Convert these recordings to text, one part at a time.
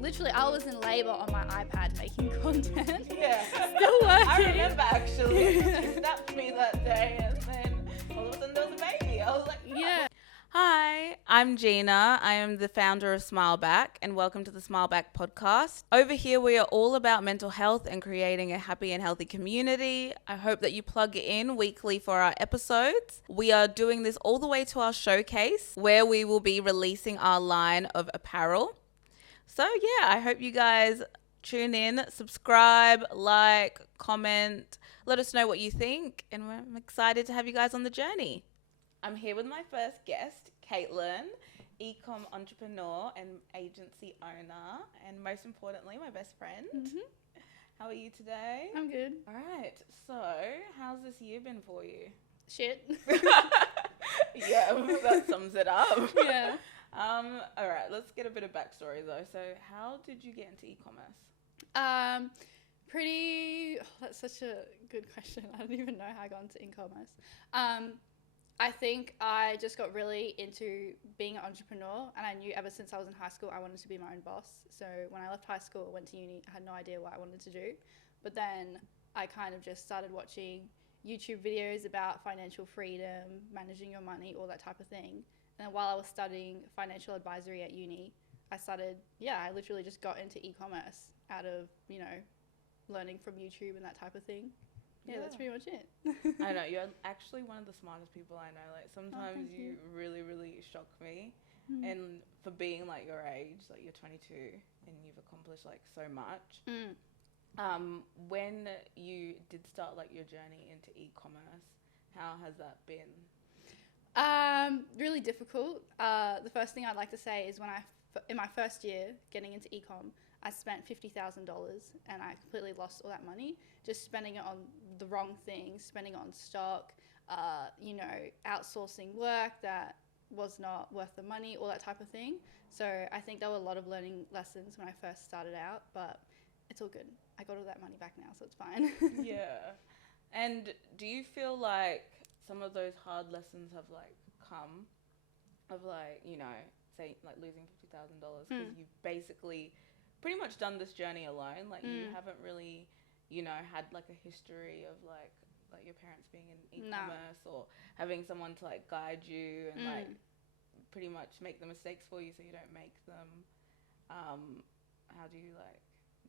Literally, I was in labor on my iPad making content. Yeah. Still working. I remember actually. She snapped me that day and then all of a sudden there was a baby. I was like, oh. Yeah. Hi, I'm Gina. I am the founder of Smileback and welcome to the Smileback podcast. Over here, we are all about mental health and creating a happy and healthy community. I hope that you plug in weekly for our episodes. We are doing this all the way to our showcase where we will be releasing our line of apparel. So yeah, I hope you guys tune in, subscribe, like, comment, let us know what you think. And I'm excited to have you guys on the journey. I'm here with my first guest, Kaytlyn, e-com entrepreneur and agency owner, and most importantly, my best friend. Mm-hmm. How are you today? I'm good. All right. So, how's this year been for you? Shit. Yeah, that sums it up. Yeah. All right. Let's get a bit of backstory though. So, how did you get into e-commerce? That's such a good question. I don't even know how I got into e-commerce. I think I just got really into being an entrepreneur, and I knew ever since I was in high school I wanted to be my own boss. So when I left high school, I went to uni, I had no idea what I wanted to do. But then I kind of just started watching YouTube videos about financial freedom, managing your money, all that type of thing. And while I was studying financial advisory at uni, I literally just got into e-commerce out of, learning from YouTube and that type of thing. Yeah, that's pretty much it. I know, you're actually one of the smartest people I know. Like, sometimes you really, really shock me. Mm. And for being, like, your age, like, you're 22 and you've accomplished, like, so much. Mm. When you did start, like, your journey into e-commerce, how has that been? Really difficult. The first thing I'd like to say is in my first year getting into e-com, I spent $50,000 and I completely lost all that money, just spending it on the wrong things, spending it on stock, outsourcing work that was not worth the money, all that type of thing. So I think there were a lot of learning lessons when I first started out, but it's all good. I got all that money back now, so it's fine. Yeah. And do you feel like some of those hard lessons have, like, come of, like, say, like, losing $50,000 because you've basically pretty much done this journey alone? Like, you haven't really, had, like, a history of, like your parents being in e-commerce or having someone to, like, guide you and, like, pretty much make the mistakes for you so you don't make them. How do you, like...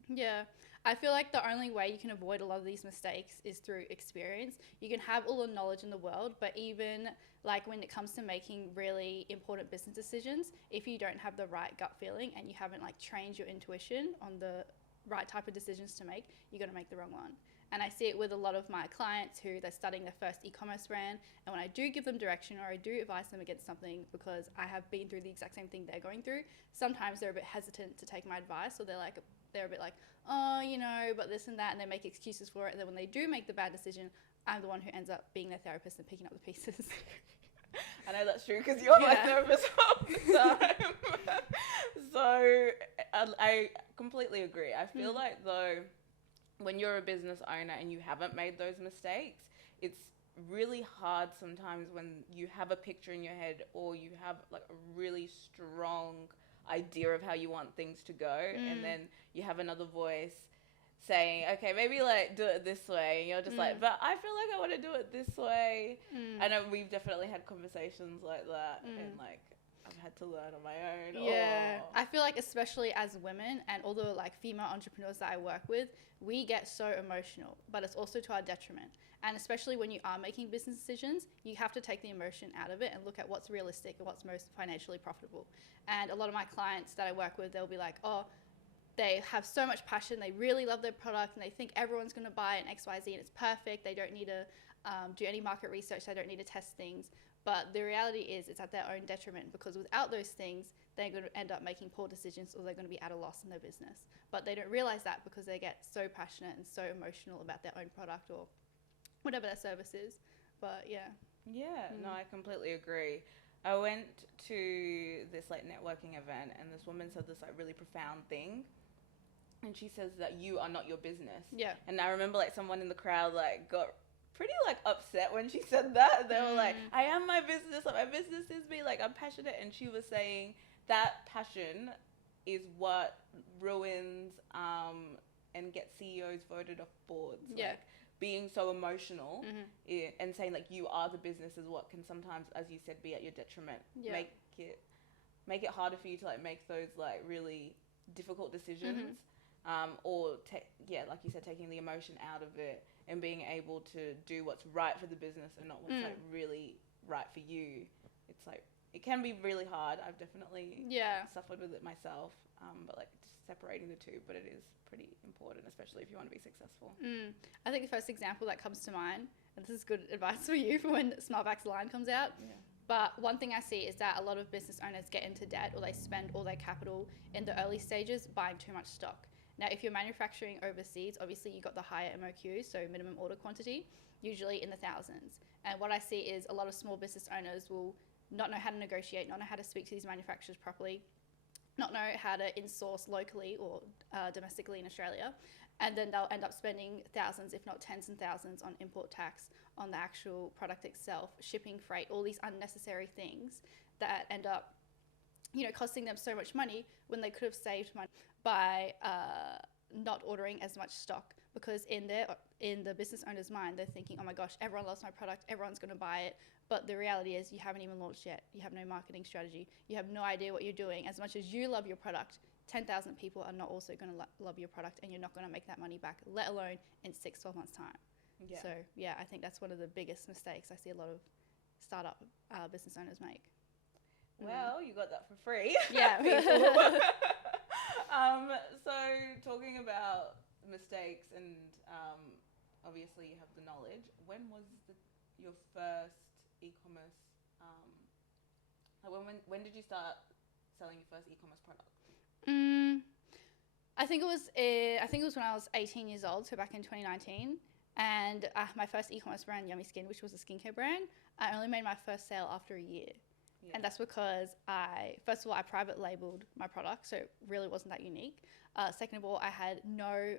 Yeah, I feel like the only way you can avoid a lot of these mistakes is through experience. You can have all the knowledge in the world, but even like when it comes to making really important business decisions, if you don't have the right gut feeling and you haven't like trained your intuition on the right type of decisions to make, you're going to make the wrong one. And I see it with a lot of my clients who they're starting their first e-commerce brand. And when I do give them direction or I do advise them against something because I have been through the exact same thing they're going through, sometimes they're a bit hesitant to take my advice, or they're a bit like, oh, but this and that, and they make excuses for it. And then when they do make the bad decision, I'm the one who ends up being their therapist and picking up the pieces. I know that's true because you're my therapist all the time. So I completely agree. I feel like though, when you're a business owner and you haven't made those mistakes, it's really hard sometimes when you have a picture in your head or you have like a really strong idea of how you want things to go, and then you have another voice saying, okay, maybe like do it this way, and you're just like, but I feel like I want to do it this way. I know we've definitely had conversations like that, and like I've had to learn on my own. Yeah, I feel like especially as women and all the like female entrepreneurs that I work with, we get so emotional, but it's also to our detriment. And especially when you are making business decisions, you have to take the emotion out of it and look at what's realistic and what's most financially profitable. And a lot of my clients that I work with, they'll be like, oh, they have so much passion, they really love their product, and they think everyone's going to buy an XYZ and it's perfect. They don't need to do any market research. They don't need to test things. But the reality is it's at their own detriment, because without those things, they're going to end up making poor decisions or they're going to be at a loss in their business. But they don't realize that because they get so passionate and so emotional about their own product or whatever their service is. But yeah. Yeah, no, I completely agree. I went to this like networking event and this woman said this like really profound thing. And she says that you are not your business. Yeah. And I remember like someone in the crowd like got pretty like upset when she said that. They were like, I am my business, like my business is me, like I'm passionate. And she was saying that passion is what ruins and gets CEOs voted off boards. Yeah. Like, being so emotional and saying like you are the business is what can sometimes, as you said, be at your detriment. Yeah. Make it harder for you to like make those like really difficult decisions. Or like you said, taking the emotion out of it and being able to do what's right for the business and not what's like really right for you. It's like, it can be really hard. I've definitely suffered with it myself. But like just separating the two, but it is pretty important, especially if you want to be successful. I think the first example that comes to mind, and this is good advice for you for when Smartback's line comes out. Yeah. But one thing I see is that a lot of business owners get into debt, or they spend all their capital in the early stages buying too much stock. Now, if you're manufacturing overseas, obviously you got the higher MOQ, so minimum order quantity, usually in the thousands. And what I see is a lot of small business owners will not know how to negotiate, not know how to speak to these manufacturers properly, not know how to in-source locally or domestically in Australia. And then they'll end up spending thousands, if not tens and thousands, on import tax, on the actual product itself, shipping, freight, all these unnecessary things that end up, costing them so much money when they could have saved money by not ordering as much stock. Because in the business owner's mind, they're thinking, oh my gosh, everyone loves my product, everyone's going to buy it. But the reality is you haven't even launched yet. You have no marketing strategy. You have no idea what you're doing. As much as you love your product, 10,000 people are not also going to love your product, and you're not going to make that money back, let alone in 6-12 months' time. Yeah. So, I think that's one of the biggest mistakes I see a lot of startup business owners make. Well, you got that for free. Yeah. So talking about mistakes and obviously you have the knowledge. When was your first e-commerce? When did you start selling your first e-commerce product? I think it was when I was 18 years old, so back in 2019. And my first e-commerce brand, Yummy Skin, which was a skincare brand, I only made my first sale after a year. Yeah. And that's because first of all, I private labeled my product, so it really wasn't that unique. Second of all, I had no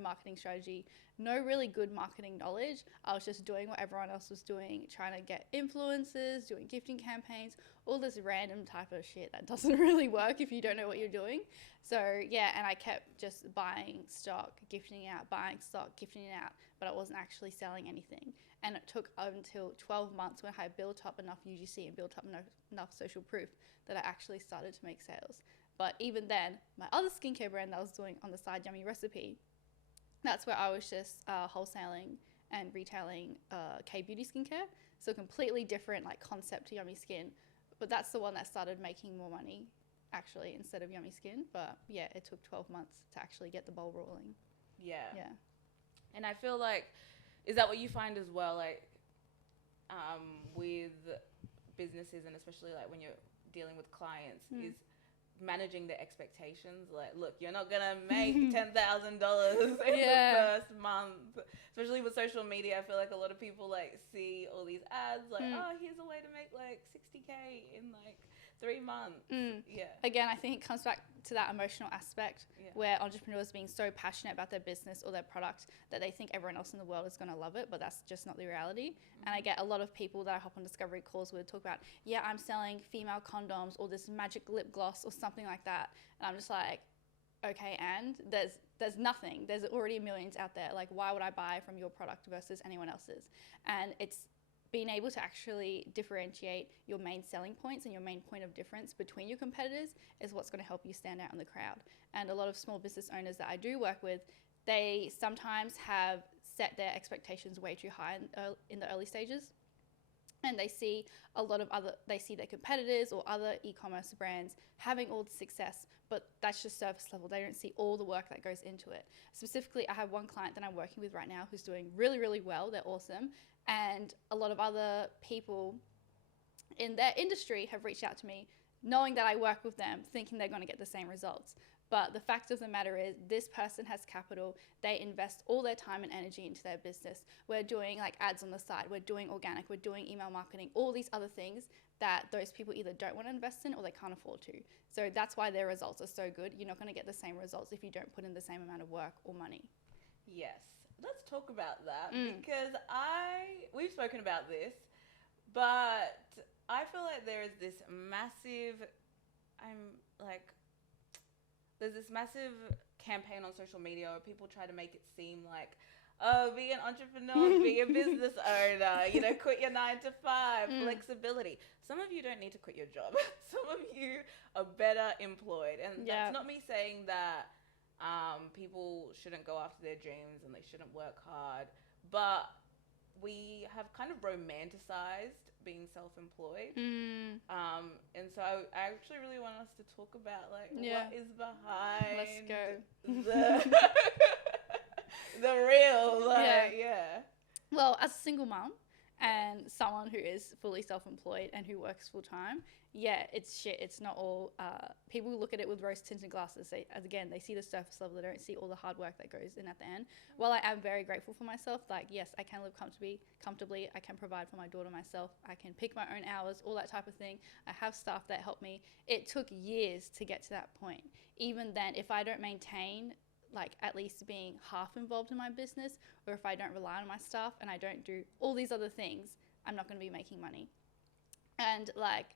marketing strategy, no really good marketing knowledge. I was just doing what everyone else was doing, trying to get influencers, doing gifting campaigns, all this random type of shit that doesn't really work if you don't know what you're doing. So and I kept just buying stock, gifting out, but I wasn't actually selling anything. And it took until 12 months when I built up enough UGC and built up enough social proof that I actually started to make sales. But even then, my other skincare brand that I was doing on the side, Yummy Recipe, that's where I was just wholesaling and retailing K-beauty skincare. So completely different concept to Yummy Skin. But that's the one that started making more money, actually, instead of Yummy Skin. But yeah, it took 12 months to actually get the ball rolling. Yeah. Yeah. And I feel like, is that what you find as well, with businesses, and especially when you're dealing with clients, is managing the expectations? Look, you're not gonna make $10,000 in the first month. Especially with social media, I feel like a lot of people see all these ads oh, here's a way to make $60K in 3 months. Yeah. Again, I think it comes back to that emotional aspect where entrepreneurs being so passionate about their business or their product that they think everyone else in the world is going to love it, but that's just not the reality. And I get a lot of people that I hop on discovery calls with talk about, I'm selling female condoms or this magic lip gloss or something like that. And I'm just like, okay, and there's nothing. There's already millions out there. Why would I buy from your product versus anyone else's? And it's being able to actually differentiate your main selling points and your main point of difference between your competitors is what's going to help you stand out in the crowd. And a lot of small business owners that I do work with, they sometimes have set their expectations way too high in the early stages. And they see they see their competitors or other e-commerce brands having all the success, but that's just surface level. They don't see all the work that goes into it. Specifically, I have one client that I'm working with right now who's doing really, really well. They're awesome. And a lot of other people in their industry have reached out to me knowing that I work with them, thinking they're going to get the same results. But the fact of the matter is this person has capital. They invest all their time and energy into their business. We're doing ads on the side. We're doing organic. We're doing email marketing, all these other things that those people either don't want to invest in or they can't afford to. So that's why their results are so good. You're not going to get the same results if you don't put in the same amount of work or money. Yes. Let's talk about that because we've spoken about this, but I feel like there is this massive, I'm like, there's this massive campaign on social media where people try to make it seem like, oh, be an entrepreneur, be a business owner, you know, quit your 9 to 5, flexibility. Some of you don't need to quit your job. Some of you are better employed. And that's not me saying that people shouldn't go after their dreams and they shouldn't work hard. But we have kind of romanticized being self-employed. And so I actually really want us to talk about like what is behind Let's go. the real Well, as a single mom and someone who is fully self-employed and who works full-time, it's shit. It's not all people look at it with rose-tinted glasses. They see the surface level. They don't see all the hard work that goes in at the end. While I am very grateful for myself, like, yes, I can live comfortably. I can provide for my daughter myself. I can pick my own hours, all that type of thing. I have staff that help me. It took years to get to that point. Even then, if I don't maintain like at least being half involved in my business, or if I don't rely on my staff and I don't do all these other things, I'm not going to be making money. And like,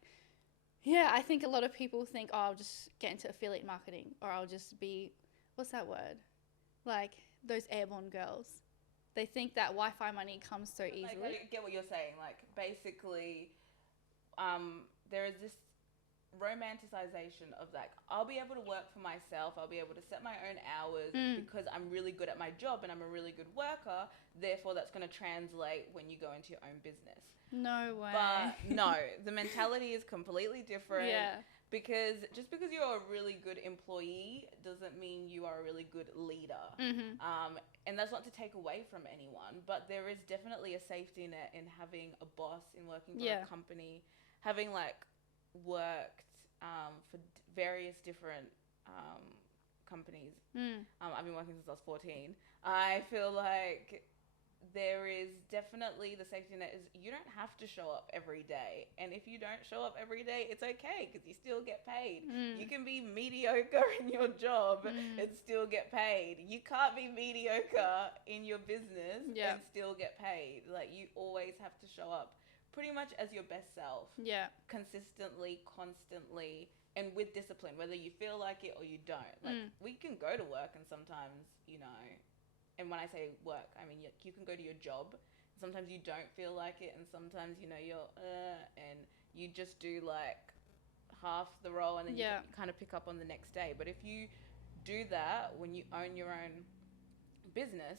I think a lot of people think, oh, I'll just get into affiliate marketing, or I'll just be, what's that word? Like those airborne girls. They think that Wi-Fi money comes so easily. Like, I get what you're saying. Like basically, there is this romanticization of like, I'll be able to work for myself, I'll be able to set my own hours because I'm really good at my job and I'm a really good worker, therefore that's going to translate when you go into your own business. No way. But no, the mentality is completely different. Because just because you're a really good employee doesn't mean you are a really good leader. And that's not to take away from anyone, but there is definitely a safety net in having a boss, in working for a company, having like worked for various different companies. I've been working since I was 14. I feel like there is definitely the safety net is you don't have to show up every day. And if you don't show up every day, it's okay because you still get paid. You can be mediocre in your job and still get paid. You can't be mediocre in your business and still get paid. Like you always have to show up pretty much as your best self. Consistently, constantly, and with discipline, whether you feel like it or you don't. Like we can go to work and sometimes, you know, and when I say work, I mean you can go to your job. Sometimes you don't feel like it, and sometimes, you know, you're and you just do like half the role, and then you kind of pick up on the next day. But if you do that when you own your own business,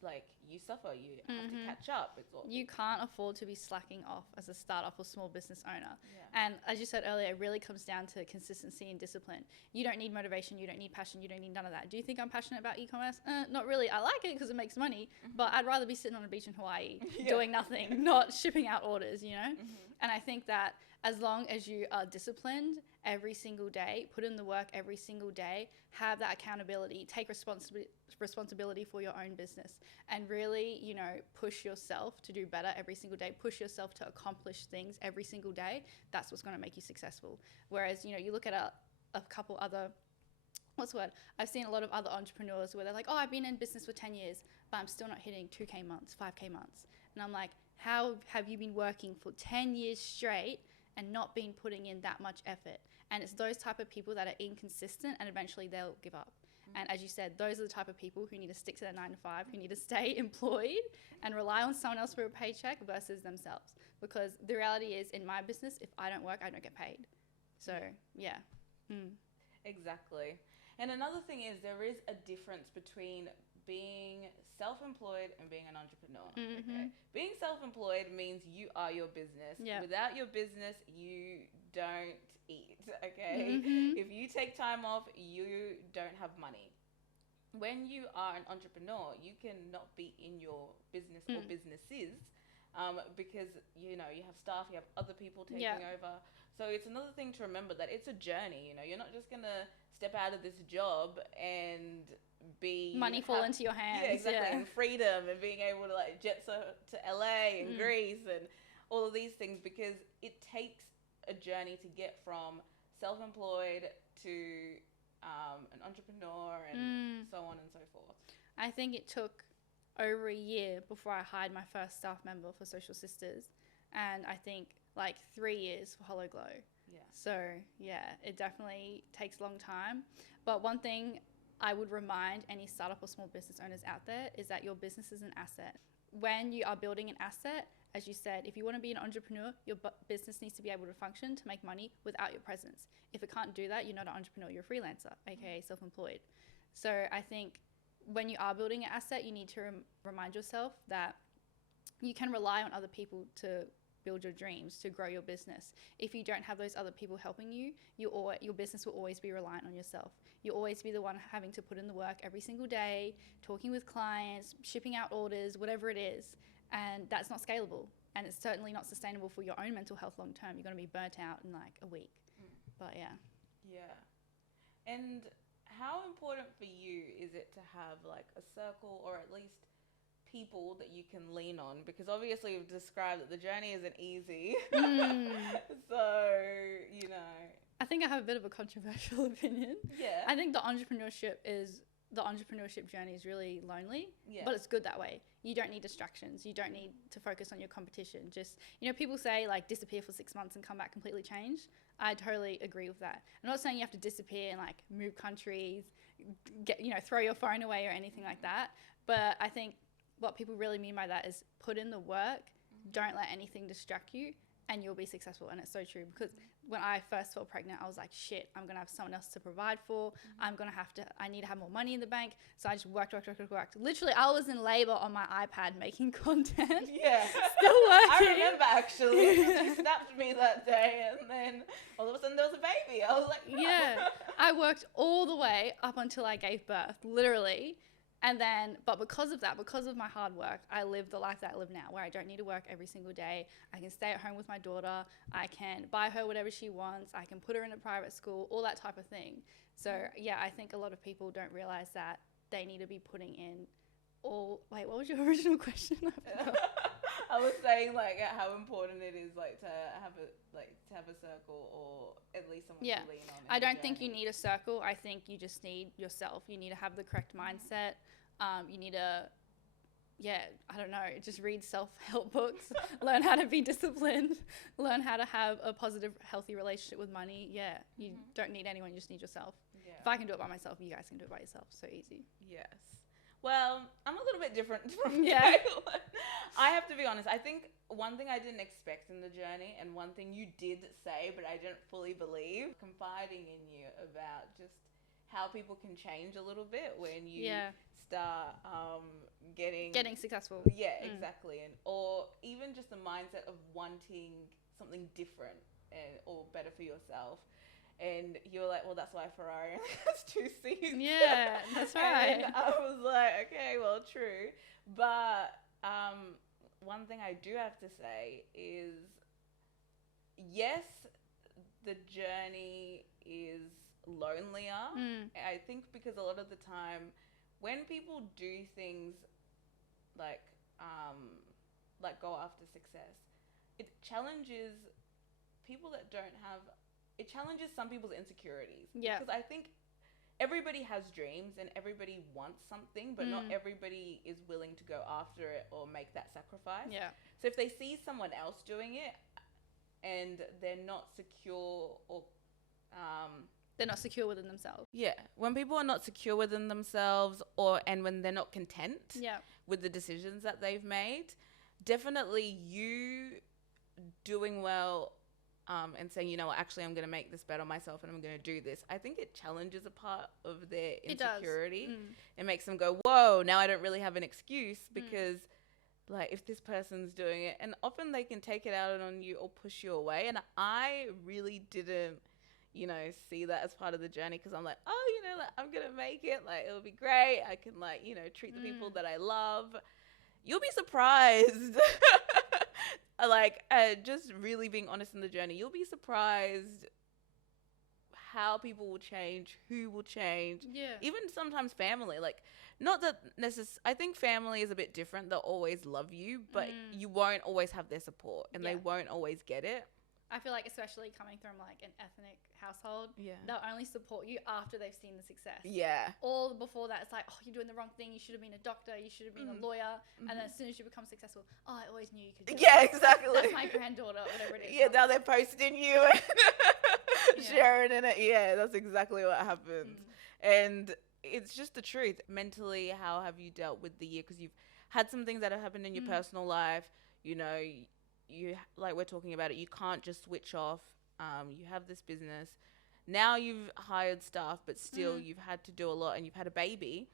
like you suffer, you have to catch up. You can't afford to be slacking off as a startup or small business owner. And as you said earlier, it really comes down to consistency and discipline. You don't need motivation, you don't need passion, you don't need none of that. Do you think I'm passionate about e-commerce? Not really. I like it because it makes money, but I'd rather be sitting on a beach in Hawaii doing nothing, not shipping out orders, you know? And I think that as long as you are disciplined every single day, put in the work every single day, have that accountability, take responsibility for your own business, and really, you know, push yourself to do better every single day, push yourself to accomplish things every single day, that's what's going to make you successful. Whereas, you know, you look at a couple other, I've seen a lot of other entrepreneurs where they're like, oh, I've been in business for 10 years, but I'm still not hitting 2K months, 5K months. And I'm like, how have you been working for 10 years straight and not been putting in that much effort? And it's those type of people that are inconsistent, and eventually they'll give up. And as you said, those are the type of people who need to stick to their 9 to 5, who need to stay employed and rely on someone else for a paycheck versus themselves. Because the reality is, in my business, if I don't work, I don't get paid. So, Exactly. And another thing is, there is a difference between being self-employed and being an entrepreneur. Okay? Being self-employed means you are your business. Without your business, you don't eat. Okay? If you take time off, you don't have money. When you are an entrepreneur, you cannot be in your business or businesses because, you know, you have staff, you have other people taking over. So it's another thing to remember that it's a journey. You know, you're not just gonna step out of this job and be money fall into your hands. And freedom and being able to like jet to LA and Greece and all of these things, because it takes a journey to get from self-employed to an entrepreneur and so on and so forth. I think it took over a year before I hired my first staff member for Social Sisters, and I think like 3 years for Hollow Glow. Yeah. So, yeah, it definitely takes a long time. But one thing I would remind any startup or small business owners out there is that your business is an asset. When you are building an asset, as you said, if you want to be an entrepreneur, your business needs to be able to function to make money without your presence. If it can't do that, you're not an entrepreneur, you're a freelancer, aka self-employed. So I think when you are building an asset, you need to remind yourself that you can rely on other people to build your dreams, to grow your business. If you don't have those other people helping you, your business will always be reliant on yourself. You'll always be the one having to put in the work every single day, talking with clients, shipping out orders, whatever it is. And that's not scalable. And it's certainly not sustainable for your own mental health long term. You're going to be burnt out in like a week. But yeah. Yeah. And how important for you is it to have like a circle or at least people that you can lean on? Because obviously you've described that the journey isn't easy. So, you know. I think I have a bit of a controversial opinion. Yeah. I think the entrepreneurship journey is really lonely, but it's good that way. You don't need distractions. You don't need to focus on your competition. Just, people say like disappear for 6 months and come back completely changed. I totally agree with that. I'm not saying you have to disappear and like move countries, throw your phone away or anything like that. But I think what people really mean by that is put in the work, don't let anything distract you, and you'll be successful. And it's so true, because when I first fell pregnant, I was like, shit, I'm going to have someone else to provide for. I need to have more money in the bank. So I just worked. Literally, I was in labor on my iPad making content. Yeah. Still working. I remember actually. You snapped me that day, and then all of a sudden there was a baby. I was like, oh. Yeah. I worked all the way up until I gave birth, literally. And then, but because of my hard work, I live the life that I live now, where I don't need to work every single day. I can stay at home with my daughter. I can buy her whatever she wants. I can put her in a private school, all that type of thing. So yeah, I think a lot of people don't realize that they need to be putting in wait, what was your original question? I was saying like how important it is like to have a circle or at least someone to lean on. I don't think you need a circle. I think you just need yourself. You need to have the correct mindset. You need to, I don't know, just read self-help books, learn how to be disciplined, learn how to have a positive, healthy relationship with money. Yeah, you don't need anyone. You just need yourself. Yeah. If I can do it by myself, you guys can do it by yourself. So easy. Yes. Well, I'm a little bit different from Kaytlyn. I have to be honest. I think one thing I didn't expect in the journey, and one thing you did say, but I didn't fully believe, confiding in you about just how people can change a little bit when you start getting successful. Yeah, exactly. Or even just the mindset of wanting something different or better for yourself. And you were like, well, that's why Ferrari has 2 seats. Yeah, that's right. And I was like, okay, well, true. But one thing I do have to say is, yes, the journey is lonelier. I think because a lot of the time when people do things like go after success, it challenges people that don't have... It challenges some people's insecurities. Yeah. Because I think everybody has dreams and everybody wants something, but not everybody is willing to go after it or make that sacrifice. Yeah. So if they see someone else doing it and they're not secure or... they're not secure within themselves. Yeah. When people are not secure within themselves and when they're not content with the decisions that they've made, definitely you doing well... and saying, actually, I'm going to make this bet on myself and I'm going to do this. I think it challenges a part of their insecurity. It makes them go, whoa, now I don't really have an excuse because, like, if this person's doing it, and often they can take it out on you or push you away. And I really didn't, see that as part of the journey because I'm like, I'm going to make it. Like, it'll be great. I can, treat the people that I love. You'll be surprised. Just really being honest in the journey, you'll be surprised how people will change, who will change. Yeah. Even sometimes family. Not that I think family is a bit different. They'll always love you, but you won't always have their support and they won't always get it. I feel like especially coming from an ethnic household, they'll only support you after they've seen the success. Yeah. All before that, it's like, oh, you're doing the wrong thing. You should have been a doctor. You should have been a lawyer. And then as soon as you become successful, oh, I always knew you could do it. Yeah, exactly. That's my granddaughter, whatever it is. Yeah, now they're posting you. sharing in it. Yeah, that's exactly what happens. And it's just the truth. Mentally, how have you dealt with the year? Because you've had some things that have happened in your personal life. You know, you like we're talking about it. You can't just switch off. You have this business. Now you've hired staff, but still you've had to do a lot, and you've had a baby.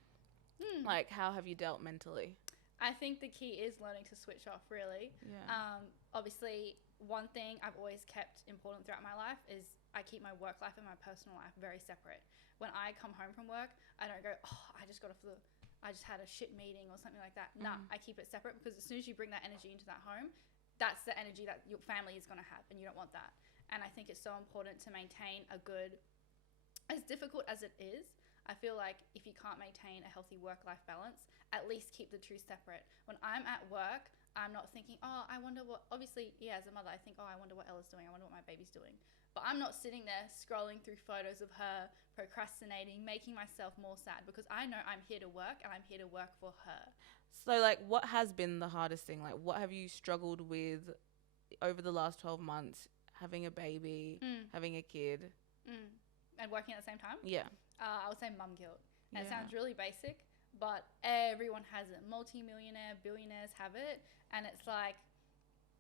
Like, how have you dealt mentally? I think the key is learning to switch off, really. Yeah. Obviously, one thing I've always kept important throughout my life is I keep my work life and my personal life very separate. When I come home from work, I don't go, oh, I just had a shit meeting or something like that. Nah, I keep it separate, because as soon as you bring that energy into that home, that's the energy that your family is going to have, and you don't want that. And I think it's so important to maintain a good, as difficult as it is, I feel like if you can't maintain a healthy work-life balance, at least keep the two separate. When I'm at work, I'm not thinking, oh, I wonder what, obviously, yeah, as a mother, I think, oh, I wonder what Ella's doing. I wonder what my baby's doing. But I'm not sitting there scrolling through photos of her, procrastinating, making myself more sad, because I know I'm here to work, and I'm here to work for her. So, like, what has been the hardest thing? Like, what have you struggled with over the last 12 months? Having a baby, having a kid. And working at the same time? Yeah. I would say mum guilt. And it sounds really basic, but everyone has it. Multi-millionaire, billionaires have it. And it's like,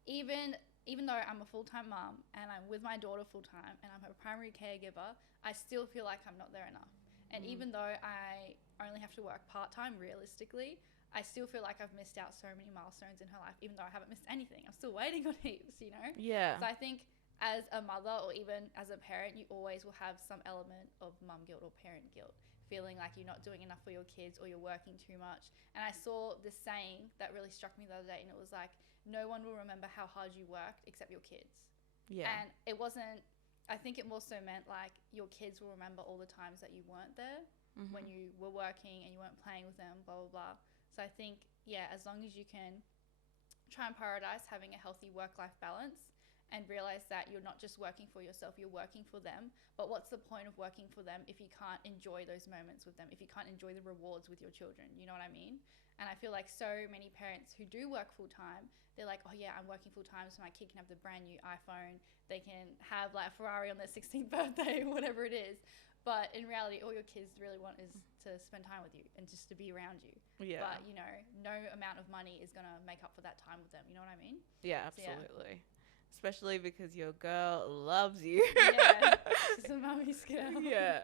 even though I'm a full-time mum and I'm with my daughter full-time and I'm her primary caregiver, I still feel like I'm not there enough. And even though I only have to work part-time realistically, I still feel like I've missed out so many milestones in her life, even though I haven't missed anything. I'm still waiting on heaps, you know? Yeah. So I think as a mother, or even as a parent, you always will have some element of mum guilt or parent guilt, feeling like you're not doing enough for your kids or you're working too much. And I saw this saying that really struck me the other day, and it was like, no one will remember how hard you worked except your kids. Yeah. And it wasn't, I think it more so meant like your kids will remember all the times that you weren't there when you were working and you weren't playing with them, blah, blah, blah. So I think, yeah, as long as you can try and prioritize having a healthy work-life balance, and realize that you're not just working for yourself, you're working for them. But what's the point of working for them if you can't enjoy those moments with them, if you can't enjoy the rewards with your children? You know what I mean? And I feel like so many parents who do work full-time, they're like, oh yeah, I'm working full-time so my kid can have the brand new iPhone, they can have like a Ferrari on their 16th birthday, whatever it is. But in reality, all your kids really want is to spend time with you and just to be around you. Yeah. But, you know, no amount of money is going to make up for that time with them. You know what I mean? Yeah, So, absolutely. Especially because your girl loves you. Yeah, she's a mummy's girl. Yes.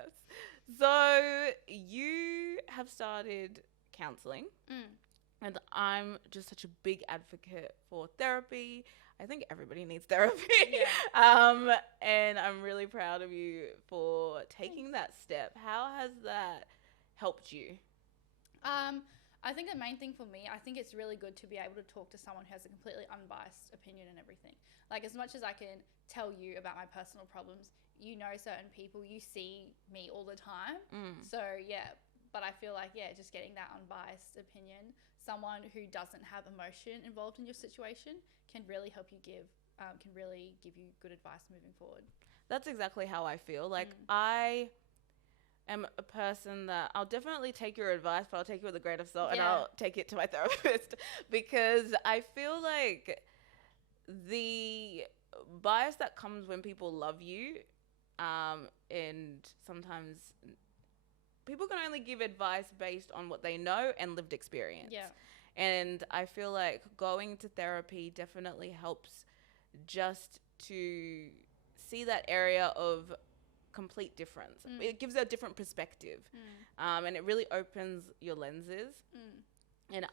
So you have started counselling, and I'm just such a big advocate for therapy. I think everybody needs therapy. Yeah. And I'm really proud of you for taking that step. How has that helped you? I think the main thing for me, I think it's really good to be able to talk to someone who has a completely unbiased opinion and everything. Like, as much as I can tell you about my personal problems, you know certain people, you see me all the time. So, yeah, but I feel like, yeah, just getting that unbiased opinion, someone who doesn't have emotion involved in your situation can really help you can really give you good advice moving forward. That's exactly how I feel. Like, I am a person that I'll definitely take your advice, but I'll take it with a grain of salt and I'll take it to my therapist, because I feel like the bias that comes when people love you, and sometimes people can only give advice based on what they know and lived experience. Yeah. And I feel like going to therapy definitely helps just to see that area of complete difference. It gives a different perspective, and it really opens your lenses. And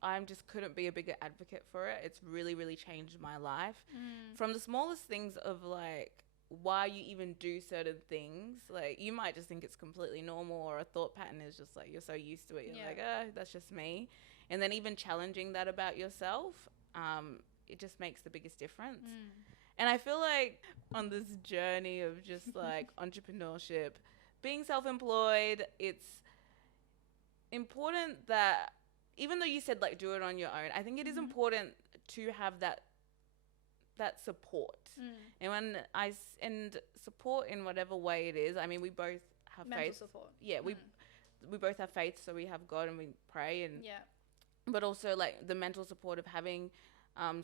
I'm just couldn't be a bigger advocate for it. It's really, really changed my life. From the smallest things of like why you even do certain things. Like, you might just think it's completely normal, or a thought pattern is just like you're so used to it. You're like, oh, that's just me. And then even challenging that about yourself, it just makes the biggest difference. And I feel like on this journey of just like entrepreneurship, being self-employed, it's important that even though you said like do it on your own, I think it is important to have that support. And support in whatever way it is. I mean, we both have Mental faith. support. Yeah, we both have faith, so we have God and we pray, and but also like the mental support of having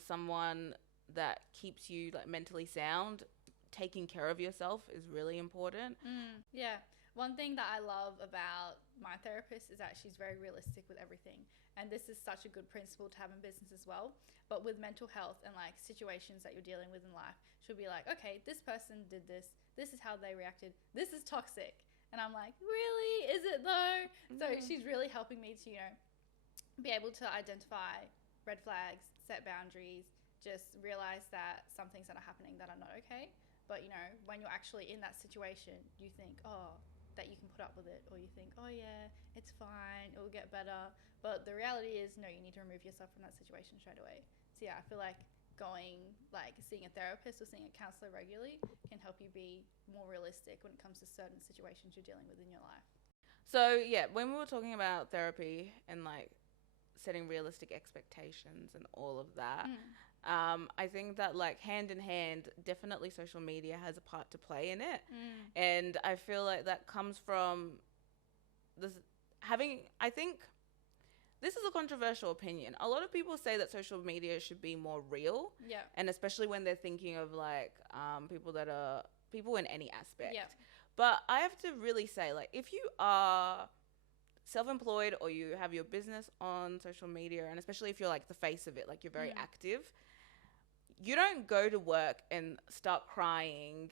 someone that keeps you like mentally sound taking care of yourself is really important. Yeah. One thing that I love about my therapist is that she's very realistic with everything. And this is such a good principle to have in business as well. But with mental health and like situations that you're dealing with in life, she'll be like, okay, this person did this. This is how they reacted. This is toxic. And I'm like, really? Is it though? So she's really helping me to, be able to identify red flags, set boundaries, just realize that some things that are happening that are not okay. But, when you're actually in that situation, you think, oh, that you can put up with it, or you think, oh yeah, it's fine, it will get better. But the reality is, no, you need to remove yourself from that situation straight away. So yeah, I feel like seeing a therapist or seeing a counselor regularly can help you be more realistic when it comes to certain situations you're dealing with in your life. So yeah, when we were talking about therapy and like setting realistic expectations and all of that, I think that like hand in hand, definitely social media has a part to play in it. And I feel like that comes from this I think this is a controversial opinion. A lot of people say that social media should be more real. Yeah. And especially when they're thinking of like people in any aspect. Yeah. But I have to really say, like, if you are self-employed or you have your business on social media, and especially if you're like the face of it, like you're very active, you don't go to work and start crying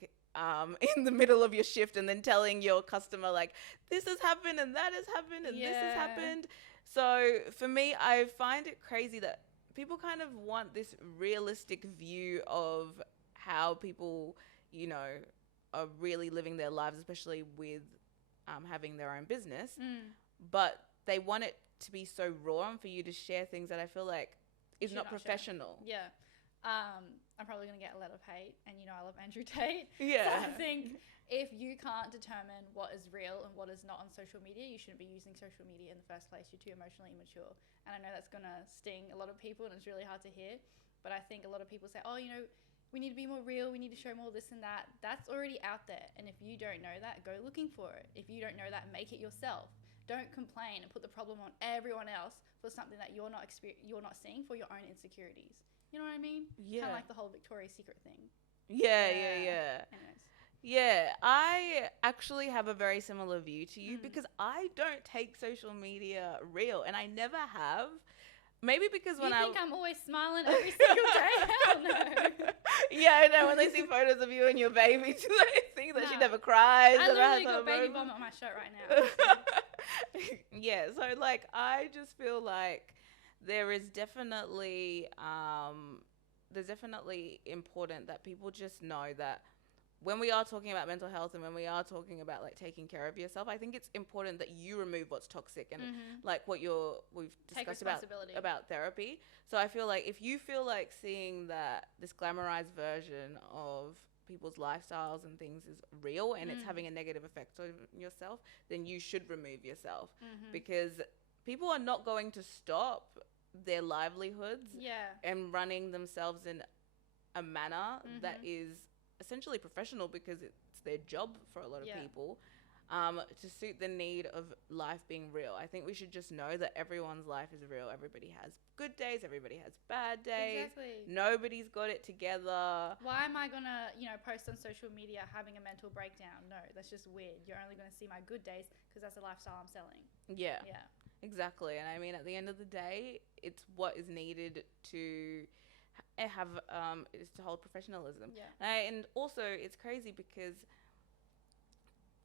in the middle of your shift and then telling your customer like, this has happened and that has happened and this has happened. So for me, I find it crazy that people kind of want this realistic view of how people, are really living their lives, especially with having their own business. But they want it to be so raw and for you to share things that I feel like is not professional. Share. Yeah. I'm probably going to get a lot of hate, and I love Andrew Tate. Yeah. So I think if you can't determine what is real and what is not on social media, you shouldn't be using social media in the first place. You're too emotionally immature. And I know that's going to sting a lot of people, and it's really hard to hear. But I think a lot of people say, oh, we need to be more real. We need to show more this and that. That's already out there. And if you don't know that, go looking for it. If you don't know that, make it yourself. Don't complain and put the problem on everyone else for something that you're not seeing for your own insecurities. You know what I mean? Yeah. Kind of like the whole Victoria's Secret thing. Yeah. Anyways. Yeah, I actually have a very similar view to you because I don't take social media real, and I never have. Maybe because when You think I'm always smiling every single day? Hell no. Yeah, I know. When they see photos of you and your baby, they think that she never cries. I literally got baby bomb on my shirt right now. Yeah, so like I just feel like there is definitely important that people just know that when we are talking about mental health and when we are talking about like taking care of yourself, I think it's important that you remove what's toxic and like what we've discussed about therapy. So I feel like if you feel like seeing that this glamorized version of people's lifestyles and things is real and it's having a negative effect on yourself, then you should remove yourself because people are not going to stop their livelihoods and running themselves in a manner that is essentially professional because it's their job for a lot of people to suit the need of life being real. I think we should just know that everyone's life is real. Everybody has good days. Everybody has bad days. Exactly. Nobody's got it together. Why am I going to, post on social media having a mental breakdown? No, that's just weird. You're only going to see my good days because that's the lifestyle I'm selling. Yeah. Yeah. Exactly. And I mean, at the end of the day, it's what is needed to have is to hold professionalism. And also it's crazy because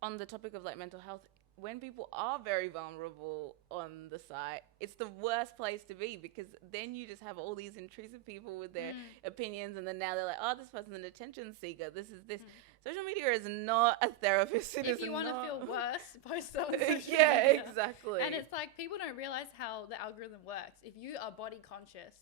on the topic of like mental health, when people are very vulnerable on the site, it's the worst place to be because then you just have all these intrusive people with their opinions, and then now they're like, oh, this person's an attention seeker, this is this. Social media is not a therapist. If you want to feel worse, post on social media. Yeah, exactly. And it's like people don't realize how the algorithm works. If you are body conscious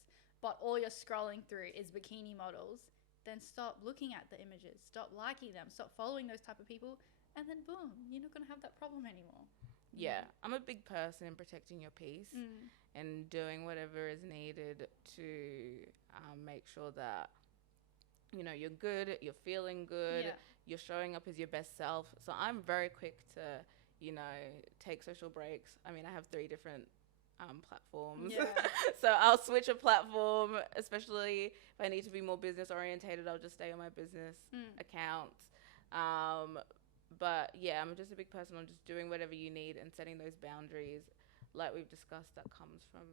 but all you're scrolling through is bikini models, then stop looking at the images, stop liking them, stop following those type of people, and then boom, you're not going to have that problem anymore. Yeah, I'm a big person in protecting your peace and doing whatever is needed to make sure that, you're good, you're feeling good, you're showing up as your best self. So I'm very quick to, take social breaks. I mean, I have 3 different platforms. Yeah. So I'll switch a platform, especially if I need to be more business orientated. I'll just stay on my business accounts. But yeah, I'm just a big person on just doing whatever you need and setting those boundaries, like we've discussed, that comes from,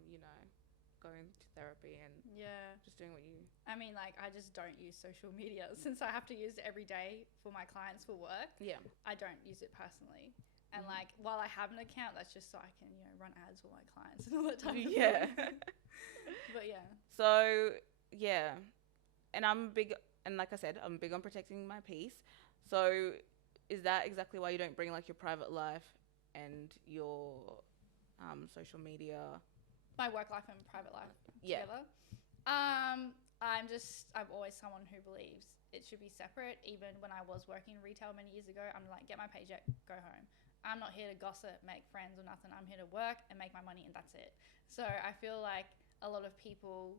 going to therapy and Yeah. just doing what you. I mean, like, I just don't use social media since I have to use it every day for my clients for work. Yeah. I don't use it personally. And like, while I have an account, that's just so I can, run ads for my clients and all that type of Yeah. thing. But yeah. So yeah, and I'm big, and like I said, I'm big on protecting my peace. So is that exactly why you don't bring like your private life and your social media? My work life and private life Yeah. together. I'm always someone who believes it should be separate. Even when I was working in retail many years ago, I'm like, get my paycheck, go home. I'm not here to gossip, make friends or nothing. I'm here to work and make my money and that's it. So I feel like a lot of people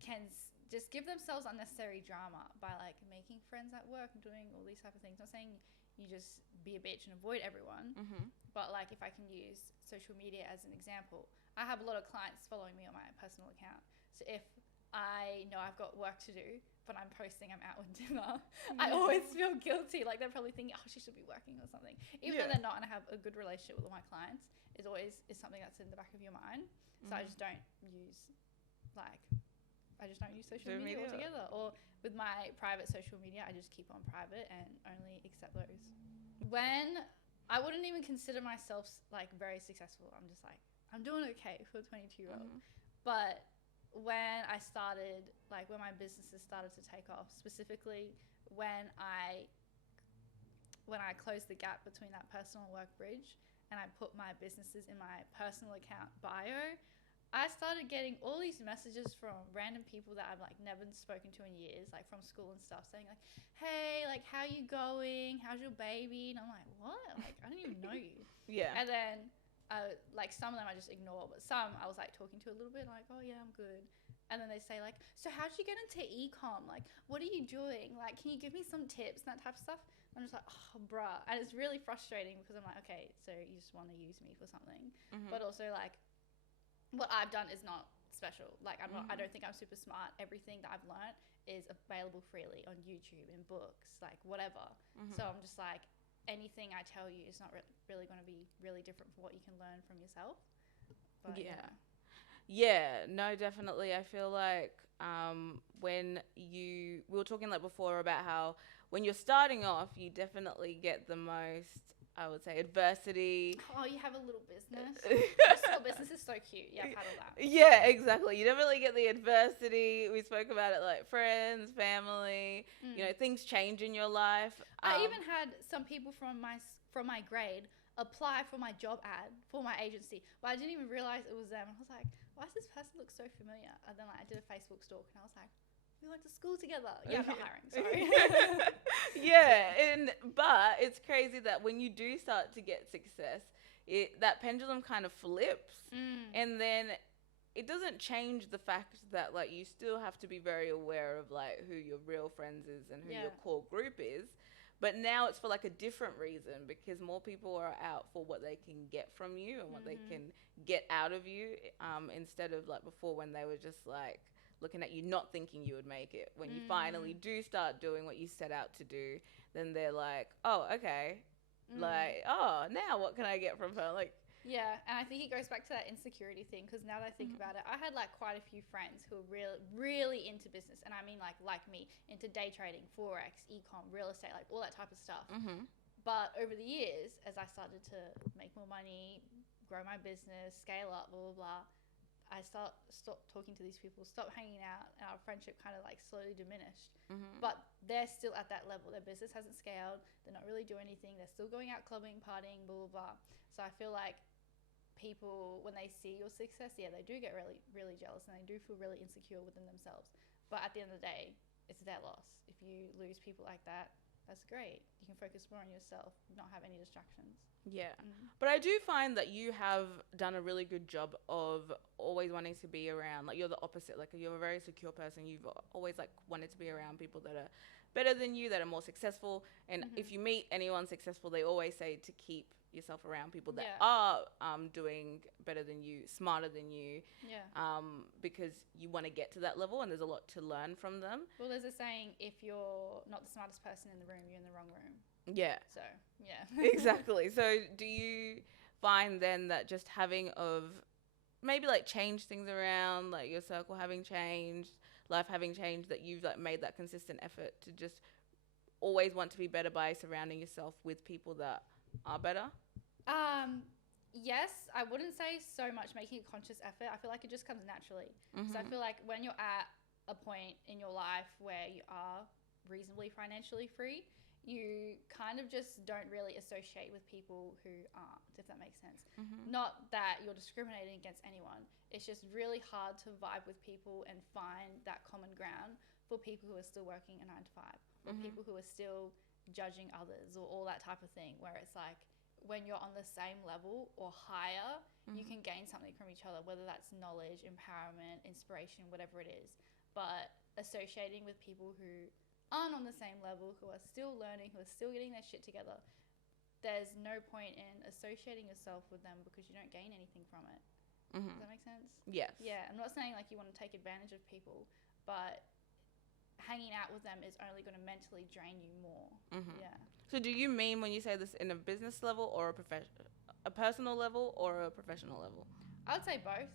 can just give themselves unnecessary drama by like making friends at work and doing all these type of things. I'm not saying you just be a bitch and avoid everyone, but like if I can use social media as an example, I have a lot of clients following me on my personal account. So if I know I've got work to do, but I'm posting I'm out with dinner, I always feel guilty. Like they're probably thinking, oh, she should be working or something. Even though they're not, and I have a good relationship with all my clients, it always is something that's in the back of your mind. So I just don't use social media altogether. Or with my private social media, I just keep on private and only accept those. When I wouldn't even consider myself like very successful. I'm just like, I'm doing okay for a 22-year-old. But when I started, like when my businesses started to take off, specifically when I closed the gap between that personal and work bridge and I put my businesses in my personal account bio, I started getting all these messages from random people that I've like never spoken to in years, like from school and stuff, saying like, hey, like, how you going? How's your baby? And I'm like, what? Like, I don't even know you. Yeah. And then like some of them I just ignore, but some I was like talking to a little bit, like, oh yeah, I'm good. And then they say like, so how'd you get into e-com? Like, what are you doing? Like, can you give me some tips and that type of stuff? I'm just like, oh, bruh. And it's really frustrating because I'm like, okay, so you just want to use me for something. But also like, what I've done is not special. Like I don't think I'm super smart. Everything that I've learned is available freely on YouTube, in books, like whatever. So I'm just like, anything I tell you is not really going to be really different from what you can learn from yourself. But Yeah, no, definitely. I feel like when we were talking like before about how when you're starting off, you definitely get the most, I would say, adversity. Oh, you have a little business. Your small business is so cute. Yeah, I've had all that. Yeah, exactly. You definitely get the adversity. We spoke about it, like friends, family. Things change in your life. I even had some people from my grade apply for my job ad for my agency, but I didn't even realize it was them. I was like, why does this person look so familiar? And then like, I did a Facebook stalk and I was like, we went to school together. Yeah, I'm not hiring, sorry. Yeah, but it's crazy that when you do start to get success, that pendulum kind of flips, and then it doesn't change the fact that like you still have to be very aware of like who your real friends is and who your core group is. But now it's for like a different reason because more people are out for what they can get from you and what they can get out of you, instead of like before when they were just like looking at you not thinking you would make it. When you finally do start doing what you set out to do, then they're like, oh, okay. Like, oh, now what can I get from her? Like, yeah, and I think it goes back to that insecurity thing because now that I think about it, I had like quite a few friends who were really, really into business, and I mean like me, into day trading, forex, ecom, real estate, like all that type of stuff. But over the years, as I started to make more money, grow my business, scale up, blah blah blah, I stopped talking to these people, stopped hanging out, and our friendship kind of like slowly diminished. But they're still at that level. Their business hasn't scaled. They're not really doing anything. They're still going out clubbing, partying, blah blah blah. So I feel like people, when they see your success, they do get really, really jealous and they do feel really insecure within themselves. But at the end of the day, it's their loss. If you lose people like that, that's great. You can focus more on yourself, not have any distractions. Yeah. But I do find that you have done a really good job of always wanting to be around, like you're the opposite, like you're a very secure person. You've always like wanted to be around people that are better than you, that are more successful. And if you meet anyone successful, they always say to keep yourself around people that are doing better than you, smarter than you, because you want to get to that level, and there's a lot to learn from them. Well, there's a saying, if you're not the smartest person in the room, you're in the wrong room. Yeah. So, yeah. Exactly. So do you find then that just having of maybe like change things around, like your circle having changed, life having changed, that you've like made that consistent effort to just always want to be better by surrounding yourself with people that are better? Yes, I wouldn't say so much making a conscious effort. I feel like it just comes naturally. So I feel like when you're at a point in your life where you are reasonably financially free, you kind of just don't really associate with people who aren't, if that makes sense. Not that you're discriminating against anyone. It's just really hard to vibe with people and find that common ground for people who are still working a 9 to 5, or people who are still judging others, or all that type of thing, where it's like when you're on the same level or higher, you can gain something from each other, whether that's knowledge, empowerment, inspiration, whatever it is. But associating with people who aren't on the same level, who are still learning, who are still getting their shit together, there's no point in associating yourself with them because you don't gain anything from it. Does that make sense? Yes. Yeah, I'm not saying like you want to take advantage of people, but hanging out with them is only going to mentally drain you more. Yeah. So do you mean when you say this in a business level or a personal level or a professional level? I would say both.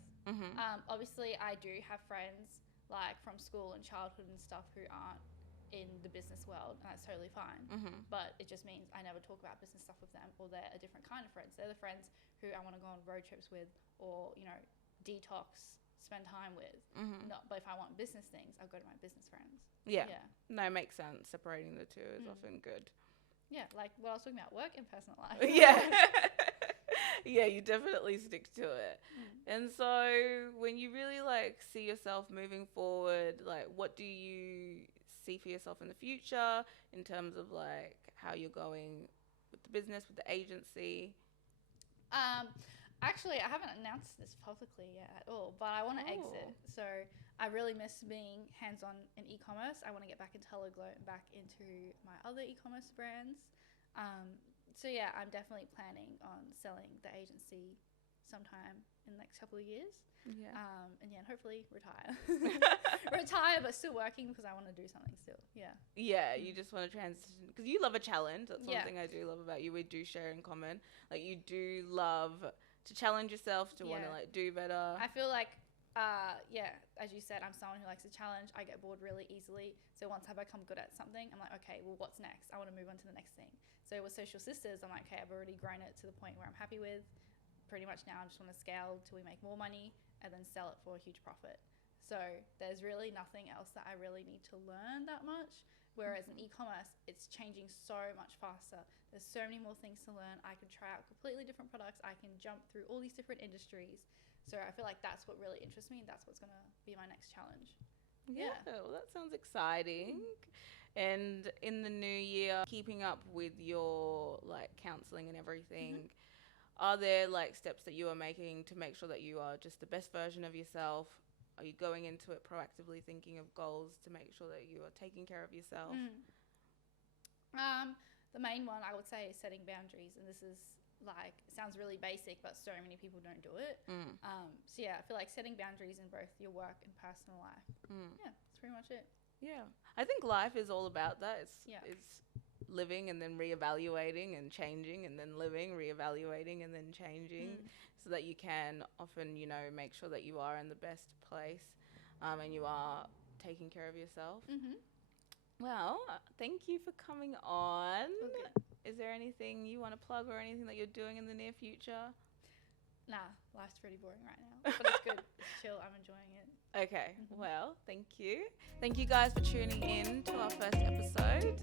Obviously, I do have friends like from school and childhood and stuff who aren't in the business world, and that's totally fine. But it just means I never talk about business stuff with them, or they're a different kind of friends. They're the friends who I want to go on road trips with, or, you know, detox, spend time with. But if I want business things, I'll go to my business friends. Yeah. No, it makes sense. Separating the two is often good. Yeah, like what I was talking about, work and personal life. Yeah. Yeah, you definitely stick to it. And so when you really like see yourself moving forward, like what do you see for yourself in the future in terms of like how you're going with the business, with the agency? Actually, I haven't announced this publicly yet at all, but I want to exit. So I really miss being hands-on in e-commerce. I want to get back into Hello Glow and back into my other e-commerce brands. So yeah, I'm definitely planning on selling the agency sometime in the next couple of years. Yeah. And hopefully retire. Retire, but still working because I want to do something still. Yeah. Yeah, you just want to transition because you love a challenge. That's one thing I do love about you. We do share in common. Like you do love to challenge yourself, to want to like do better. I feel like, as you said, I'm someone who likes a challenge. I get bored really easily. So once I become good at something, I'm like, okay, well, what's next? I want to move on to the next thing. So with Social Sisters, I'm like, okay, I've already grown it to the point where I'm happy with. Pretty much now I just want to scale till we make more money and then sell it for a huge profit. So there's really nothing else that I really need to learn that much. Whereas in e-commerce, it's changing so much faster. There's so many more things to learn. I can try out completely different products. I can jump through all these different industries. So I feel like that's what really interests me. That's what's going to be my next challenge. Yeah, well, that sounds exciting. And in the new year, keeping up with your like counseling and everything, are there like steps that you are making to make sure that you are just the best version of yourself? Are you going into it proactively thinking of goals to make sure that you are taking care of yourself? The main one I would say is setting boundaries, and this is like, sounds really basic, but so many people don't do it. So yeah, I feel like setting boundaries in both your work and personal life. Yeah, that's pretty much it. Yeah, I think life is all about that. It's living and then reevaluating and changing, and then living, reevaluating, and then changing, so that you can often, you know, make sure that you are in the best place, and you are taking care of yourself. Well, thank you for coming on. Okay. Is there anything you want to plug or anything that you're doing in the near future? Nah, life's pretty boring right now, but it's good. It's chill. I'm enjoying it. Okay, well, thank you. Thank you guys for tuning in to our first episode.